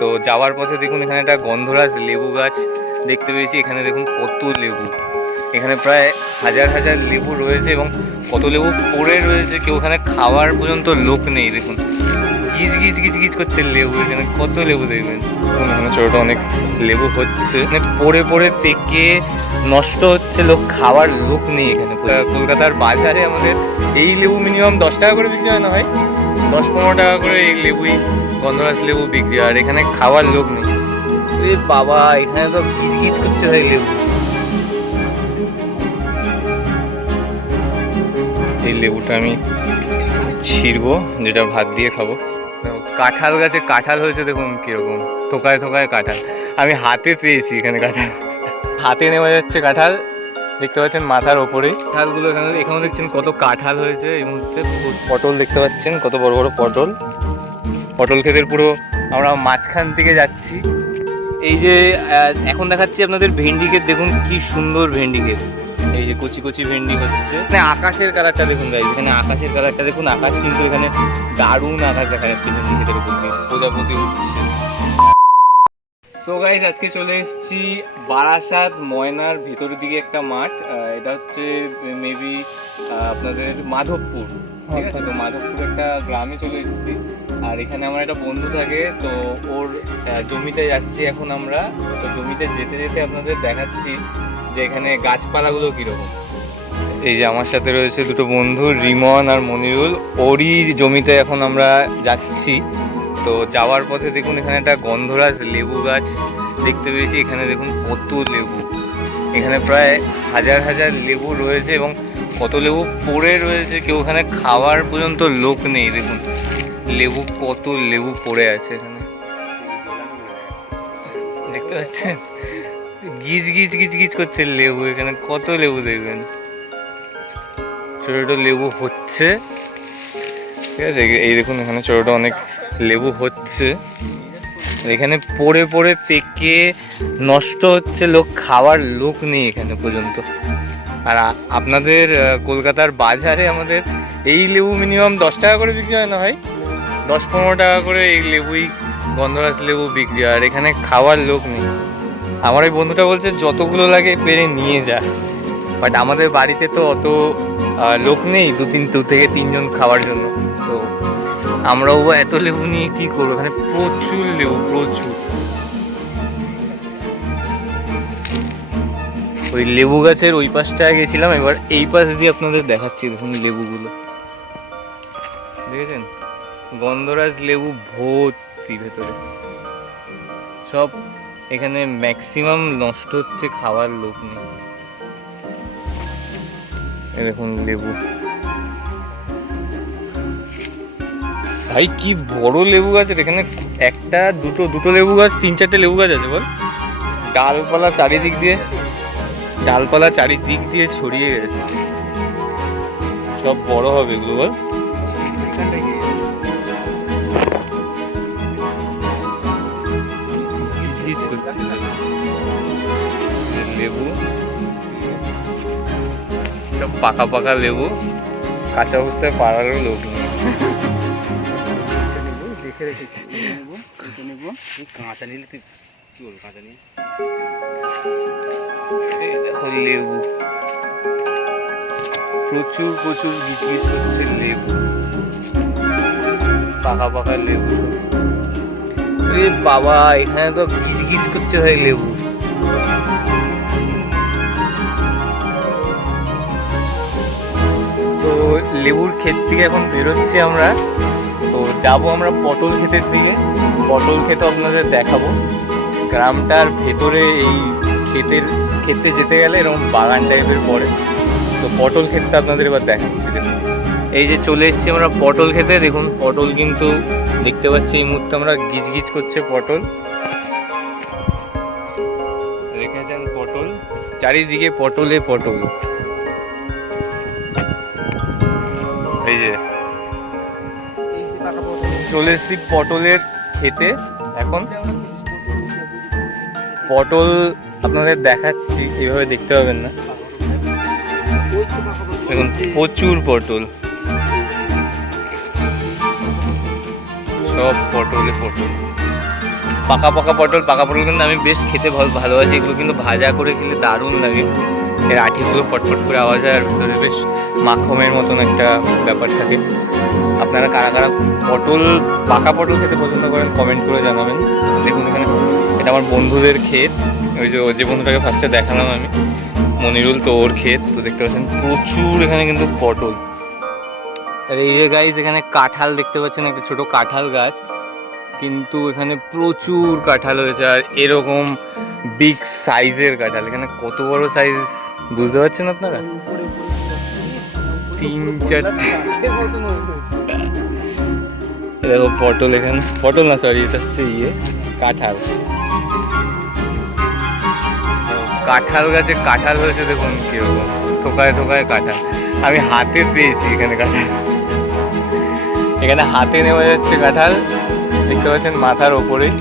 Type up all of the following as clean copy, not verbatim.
তো যাওয়ার পথে দেখুন এখানে একটা গন্ধরাজ লেবু গাছ দেখতে পেয়েছি। এখানে দেখুন কত লেবু, এখানে প্রায় হাজার হাজার লেবু রয়েছে এবং কত লেবু পড়ে রয়েছে, কেউ এখানে খাওয়ার পর্যন্ত লোক নেই। দেখুন গিজ গিজ গিজ গিজ করছে লেবু, এখানে কত লেবু দেখবেন। দেখুন এখানে ছোট অনেক লেবু হচ্ছে, মানে পড়ে পড়ে পেকে নষ্ট হচ্ছে, লোক খাওয়ার লোক নেই এখানে। কলকাতার বাজারে আমাদের এই লেবু মিনিমাম 10 টাকা করে বিক্রি হয় না ভাই, 10-15 টাকা করে এই লেবুই, গন্ধরাজ লেবু বিক্রি হয়, আর এখানে খাওয়ার লোক নেই। এ বাবা, এখানে তো গিজ গিজ করছে ভাই লেবু। এই লেবুটা আমি ছিঁড়বো, যেটা ভাত দিয়ে খাবো। কাঁঠাল গাছে কাঁঠাল হয়েছে, দেখুন কিরকম থোকায় থোকায় কাঁঠাল। আমি হাতে পেয়েছি এখানে কাঁঠাল, হাতে নেওয়া যাচ্ছে কাঁঠাল, দেখতে পাচ্ছেন মাথার ওপরেই কাঁঠালগুলো। এখানে দেখছেন কত কাঁঠাল হয়েছে। এই মুহূর্তে পটল দেখতে পাচ্ছেন, কত বড় বড় পটল। পটল ক্ষেতের পুরো আমরা মাঝখান থেকে যাচ্ছি। এই যে এখন দেখাচ্ছি আপনাদের ভেন্ডি ক্ষেত, দেখুন কি সুন্দর ভেন্ডি ক্ষেত। এই যে কচি কচি ভেন্ডি হচ্ছে, মানে আকাশের কালারটা দেখুন গাইস, এখানে আকাশের কালারটা দেখুন। আকাশ কিন্তু এখানে দারুণ আকাশ দেখা যাচ্ছে ভেন্ডি ক্ষেতের উপর দিয়ে, প্রজাপতি উঠছে। সো গাইস, আজকে চলে এসেছি বারাসাত ময়নার ভেতরের দিকে একটা মাঠ। এটা হচ্ছে মেবি আপনাদের মাধবপুর, ঠিক আছে? তো মাধবপুর একটা গ্রামে চলে এসেছি, আর এখানে আমার একটা বন্ধু থাকে, তো ওর জমিতে যাচ্ছি এখন আমরা। তো জমিতে যেতে যেতে আপনাদের দেখাচ্ছি যে এখানে গাছপালাগুলো কীরকম। এই যে আমার সাথে রয়েছে দুটো বন্ধু, রিমন আর মনিরুল, ওরই জমিতে এখন আমরা যাচ্ছি। তো যাওয়ার পথে দেখুন এখানে একটা গন্ধরাজ লেবু গাছ দেখতে পেয়েছি। এখানে দেখুন কত লেবু, এখানে প্রায় হাজার হাজার লেবু রয়েছে এবং কত লেবু পড়ে রয়েছে, কেউ এখানে খাওয়ার পর্যন্ত লোক নেই। দেখুন লেবু, কত লেবু পড়ে আছে এখানে, দেখতে পাচ্ছেন? গিজ গিজ গিজ গিজ করছে লেবু, এখানে কত লেবু দেখবেন। ছোট ছোট লেবু হচ্ছে, ঠিক আছে? এই দেখুন এখানে ছোট ছোট অনেক লেবু হচ্ছে, এখানে পড়ে পড়ে পেকে নষ্ট হচ্ছে, লোক খাওয়ার লোক নেই এখানে পর্যন্ত। আর আপনাদের কলকাতার বাজারে আমাদের এই লেবু মিনিমাম 10 টাকা করে বিক্রি হয় না ভাই, 10-15 টাকা করে এই লেবুই, গন্ধরাজ লেবু বিক্রি হয়, আর এখানে খাওয়ার লোক নেই। আমার ওই বন্ধুটা বলছে যতগুলো লাগে পেরে নিয়ে যা, বাট আমাদের বাড়িতে তো অত লোক নেই, 2 থেকে 3 জন খাওয়ার জন্য। তো আমরাও এত লেবু নিয়ে কি করবো, এখানে প্রচুর লেবু, প্রচুর। ওই লেবু গাছের ওই পাশটায় গেছিলাম, এবার এই পাশ দিয়ে আপনাদের দেখাচ্ছি। দেখুন লেবুগুলো দেখেছেন, গন্ধরাজ লেবু ভর্তি ভেতরে সব, এখানে ম্যাক্সিমাম নষ্ট হচ্ছে, খাওয়ার লোক নেই। দেখুন লেবু, ভাই কি বড় লেবু গাছ এখানে, একটা দুটো লেবু গাছ, 3-4টে লেবু গাছ আছে বল। ডালপালা চারিদিক দিয়ে ছড়িয়ে গেছে, সব বড় হবে এগুলো বল। লেবু সব পাকা পাকা লেবু, কাঁচা অবস্থায় পাড়ারও লোক নেই। কাঁচা নিলে তুই কি বলবো, কাঁচা নিয়ে দেখো লেবু, প্রচুর প্রচুর বিক্রি হচ্ছে লেবু, পাকা পাকা লেবু। রে বাবা, এখানে তো গিজ গিজ করছে ভাই লেবু। তো লেবুর ক্ষেত থেকে এখন বেরোচ্ছি আমরা, তো যাবো আমরা পটল ক্ষেতের দিকে। পটল ক্ষেত আপনাদের দেখাবো, গ্রামটার ভেতরে এই ক্ষেতে যেতে গেলে এরকম বাগান টাইপের পড়ে। তো পটল ক্ষেতটা আপনাদের এবার দেখাচ্ছি। দেখুন এই যে চলে এসেছি আমরা পটল ক্ষেতে, দেখুন পটল কিন্তু দেখতে পাচ্ছি এই মুহূর্তে আমরা গিজ গিজ করছে পটল, দেখেছেন পটল, চারিদিকে পটলে পটল। এই যে চলে এসেছি পটলের খেতে, এখন পটল আপনাদের দেখাচ্ছি, এইভাবে দেখতে পাবেন না, দেখুন প্রচুর পটল, সব পটলে পটল। পাকা পাকা পটল, পাকা পটল কিন্তু আমি বেশ খেতে ভালোবাসি। এগুলো কিন্তু ভাজা করে খেলে দারুণ লাগে। এর আঠিগুলো ফটফট করে আওয়াজ হয় আর ভিতরে বেশ মাখনের মতন একটা ব্যাপার থাকে। আপনারা কারা কারা পটল, পাকা পটল খেতে পছন্দ করেন কমেন্ট করে জানাবেন। দেখুন এখানে এটা আমার বন্ধুদের ক্ষেত, ওই যে বন্ধুটাকে ফার্স্টে দেখালাম আমি, মনিরুল, তো ওর ক্ষেত। তো দেখতে পাচ্ছেন প্রচুর এখানে কিন্তু পটল। আর এই যে গাইস এখানে কাঁঠাল দেখতে পাচ্ছেন, একটা ছোট কাঁঠাল গাছ, কিন্তু এখানে প্রচুর কাঁঠাল হয়েছে। আর এরকম বিগ সাইজের কাঁঠাল, এখানে কত বড় সাইজ বুঝতে পারছেন আপনারা? 3-4 দেখো পটল, এখানে পটল না সরি, এটা হচ্ছে কাঁঠাল। কাঁঠাল গাছে কাঁঠাল হয়েছে দেখুন কিরকম, থোকায় থোকায় কাঁঠাল। আমি হাতে পেয়েছি এখানে কাঁঠাল, এখানে হাতে নেওয়া যাচ্ছে কাঁঠাল, দেখতে পাচ্ছেন মাথার ওপরেই।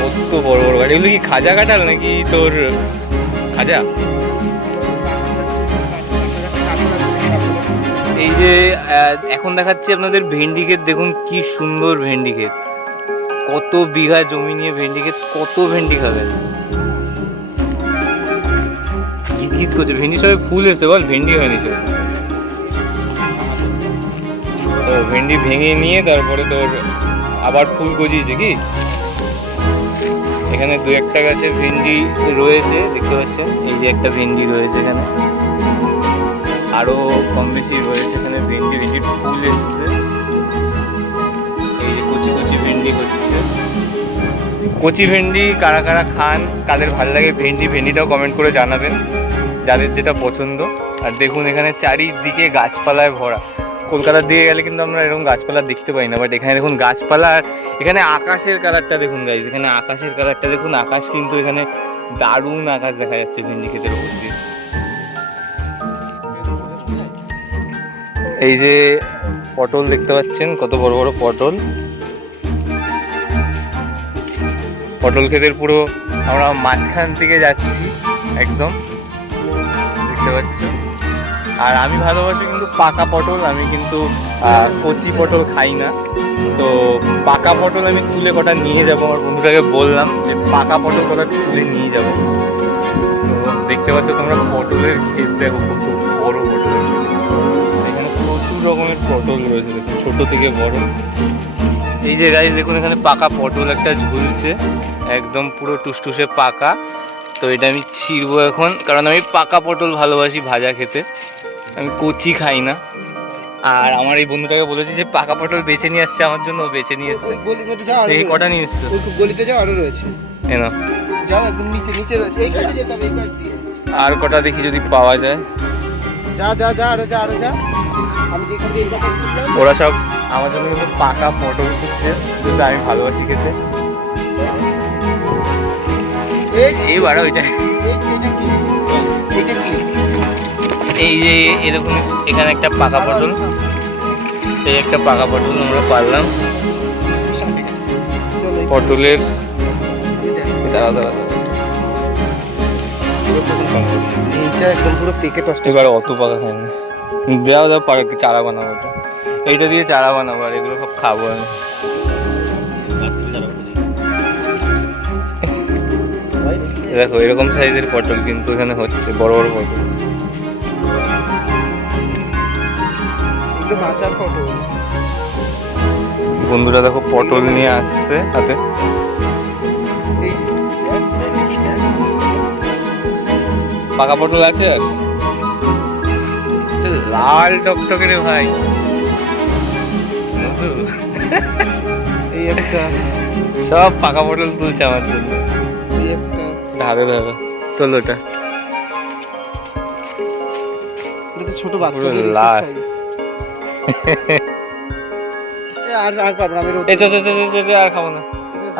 কত বড় বড় কাঁঠাল, এগুলো কি খাজা কাঁঠাল নাকি তোর খাজা? এই যে এখন দেখাচ্ছি আপনাদের ভেন্ডি ক্ষেত, দেখুন কি সুন্দর ভেন্ডি ক্ষেত, কত বিঘা জমি নিয়ে ভেন্ডি ক্ষেত, কত ভেন্ডি খাবেন। গিজ করছে ভেন্ডি, সবাই ফুল এসে বল, ভেন্ডি হয়নি সব। ও ভেন্ডি ভেঙে নিয়ে তারপরে তোর আবার ফুল গজিয়েছে কি? এখানে 2-1টা গাছে ভেন্ডি রয়েছে দেখতে পাচ্ছেন, এই যে একটা ভেন্ডি রয়েছে এখানে, আরো কম বেশি রয়েছে এখানে ভেন্ডি, ভেন্ডির ফুল এসছে। এই যে কচি কচি ভেন্ডি হচ্ছে, কচি ভেন্ডি কারা কারা খান, কাদের ভালো লাগে ভেন্ডি, ভেন্ডিটাও কমেন্ট করে জানাবেন যাদের যেটা পছন্দ। আর দেখুন এখানে চারিদিকে গাছপালায় ভরা। কলকাতার দিকে গেলে কিন্তু আমরা এরকম গাছপালা দেখতে পাই না, বাট এখানে দেখুন গাছপালা। আর এখানে আকাশের কালারটা দেখুন গাইজ, এখানে আকাশের কালারটা দেখুন, আকাশ কিন্তু এখানে দারুণ আকাশ দেখা যাচ্ছে ভেন্ডি ক্ষেতের উপর দিয়ে। এই যে পটল দেখতে পাচ্ছেন, কত বড় বড় পটল, পটল ক্ষেতের পুরো আমরা মাঝখান থেকে যাচ্ছি একদম, দেখতে পাচ্ছ। আর আমি ভালোবাসি কিন্তু পাকা পটল, আমি কিন্তু কচি পটল খাই না। তো পাকা পটল আমি তুলে কটা নিয়ে যাব, আমার বন্ধুটাকে বললাম যে পাকা পটল কটা তুলে নিয়ে যাব। তো দেখতে পাচ্ছ তোমরা পটলের ক্ষেত দেখো, কত বড় পটলের ক্ষেত, এখানে প্রচুর রকমের পটল রয়েছে দেখুন, ছোট থেকে বড়। এই যে গাইস দেখুন এখানে পাকা পটল একটা ঝুলছে, একদম পুরো টুসটুসে পাকা। তো এটা আমি ছিঁড়বো এখন, কারণ আমি পাকা পটল ভালোবাসি ভাজা খেতে, আমি কচি খাই না। আর আমার এই বন্ধুটাকে বলেছি যে পাকা পটল বেছে নিয়ে আসছে আমার জন্য, ও বেছে নিয়ে এসছে। এই কটা নিয়ে এসছে, গলিতে যাও আরো রয়েছে, এনো যাও একদম নিচে নিচে রয়েছে, এই কাছে যেতে হবে, এই পাশ দিয়ে। আর কটা দেখি যদি পাওয়া যায়। যা যা যা আরো যা আরো যা, আমি যেখান দিয়ে এই পাশে খুঁজলাম। ওরা সব আমার জন্য কিন্তু পাকা পটল খুঁজছে, যেটা আমি ভালোবাসি খেতে। এইবার ওইটা এই যে এই দেখুন এখানে একটা পাকা পটল, এই একটা পাকা পটল আমরা পারলাম। পটলের দাঁড়া দাঁড়া এইটা একদম পুরো পেকে টস্ট। এবার অত পাকা খাই না, দেওয়া দাও পাকা চারা বানাবো, তো এইটা দিয়ে চারা বানাবো আর এগুলো সব খাবো আমি। দেখো এরকম সাইজের পটল কিন্তু এখানে হচ্ছে, বড় বড় পটল। বন্ধুরা দেখো পটল নিয়ে আসছে হাতে, পাকা পটল আছে আর লাল টকটকে রে ভাই। এই একটা সব পাকা পটল তুলছে আমার জন্য, এই একটা ধারে ধারে তোলোটা ছোট বাচ্চা লাল। আর আর পারবো না আমি, আর খাবো না,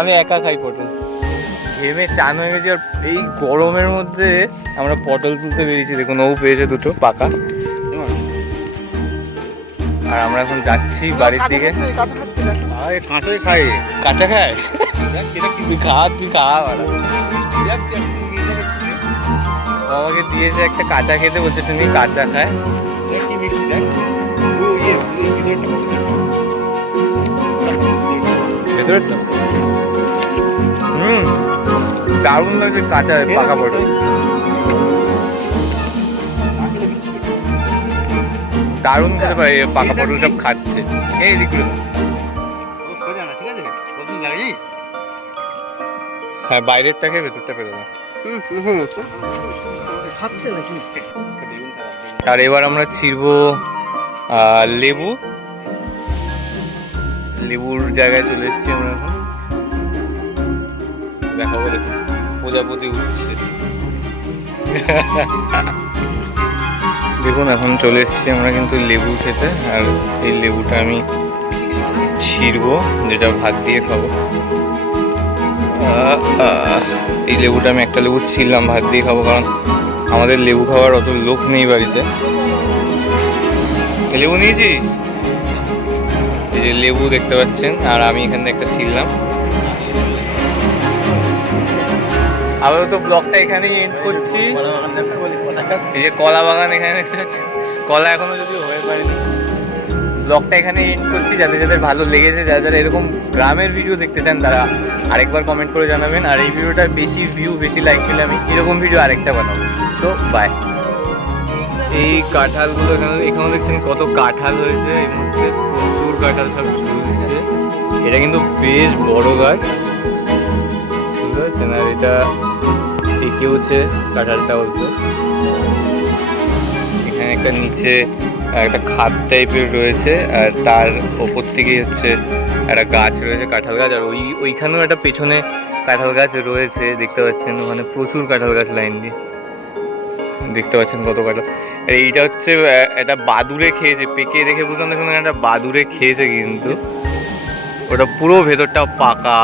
আমি একা খাই পটল। ঘেমে চান হয়ে গেছে, আর এই গরমের মধ্যে আমরা পটল তুলতে বেরিয়েছি। দেখুন ও পেয়েছে দুটো পাকা, আর আমরা এখন যাচ্ছি বাড়ির দিকে। কাঁচাই খাই, কাঁচা খায়, তুই খা, তুই খা। আমাকে দিয়েছে একটা কাঁচা খেতে, বলছে তুমি কাঁচা খায়। ভেতরেরটা দারুণ লাগছে কাঁচা পাকা পটল, দারুণ খেতে পারে পাকা পটল সব খাচ্ছে। এই দিকগুলো হ্যাঁ, বাইরেরটা খেয়ে ভেতরটা পেলো না। খাচ্ছে নাকি? আর এবার আমরা ছিড়বো লেবু। লেবুর জায়গায় চলে এসেছি আমরা এখন। দেখাবো, দেখুন প্রজাপতি উঠছে। দেখুন এখন চলে এসেছি আমরা কিন্তু লেবু খেতে। আর এই লেবুটা আমি ছিড়বো, যেটা ভাত দিয়ে খাবো। এই লেবুটা আমি একটা লেবু ছিললাম, ভাত দিয়ে খাবো, কারণ আমাদের লেবু খাওয়ার অত লোক নেই বাড়িতে। লেবু নিয়েছি, এই যে লেবু দেখতে পাচ্ছেন, আর আমি এখানে একটা ছিললাম। আবার তো ব্লগটা এখানেই এন্ড করছি। এই যে কলা বাগান এখানে দেখতে পাচ্ছেন, কলা এখনো যদি হয়ে পারেনি। ব্লগটা এখানে এন্ড করছি। যাদের যাদের ভালো লেগেছে, যারা যারা এরকম গ্রামের ভিডিও দেখতে চান, তারা আরেকবার কমেন্ট করে জানাবেন। আর এই ভিডিওটার বেশি ভিউ, বেশি লাইক পেলে আমি এরকম ভিডিও আরেকটা বানাবো। So bye. এই কাঁঠালগুলো এখানে দেখছেন কত কাঁঠাল হয়েছে, এর মধ্যে প্রচুর কাঁঠাল সব ঝুলছে। এটা কিন্তু বেশ বড় গাছ, বুঝতে পারছেন? আর এটা এঁকেওছে কাঁঠালটা অল্প। এখানে একটা নিচে একটা খাদ টাইপের রয়েছে, আর তার ওপর থেকেই হচ্ছে একটা গাছ রয়েছে, কাঁঠাল গাছ। আর ওইখানেও একটা পেছনে কাঁঠাল গাছ রয়েছে, দেখতে পাচ্ছেন। ওখানে প্রচুর কাঁঠাল গাছ লাইন দিয়ে, দেখতে পাচ্ছেন কত কাঁঠাল। এইটা হচ্ছে একটা বাদুড়ে খেয়েছে, পেকে দেখে বুঝলাম দেখুন একটা বাদুড়ে খেয়েছে, কিন্তু ওটা পুরো ভেতরটা পাকা।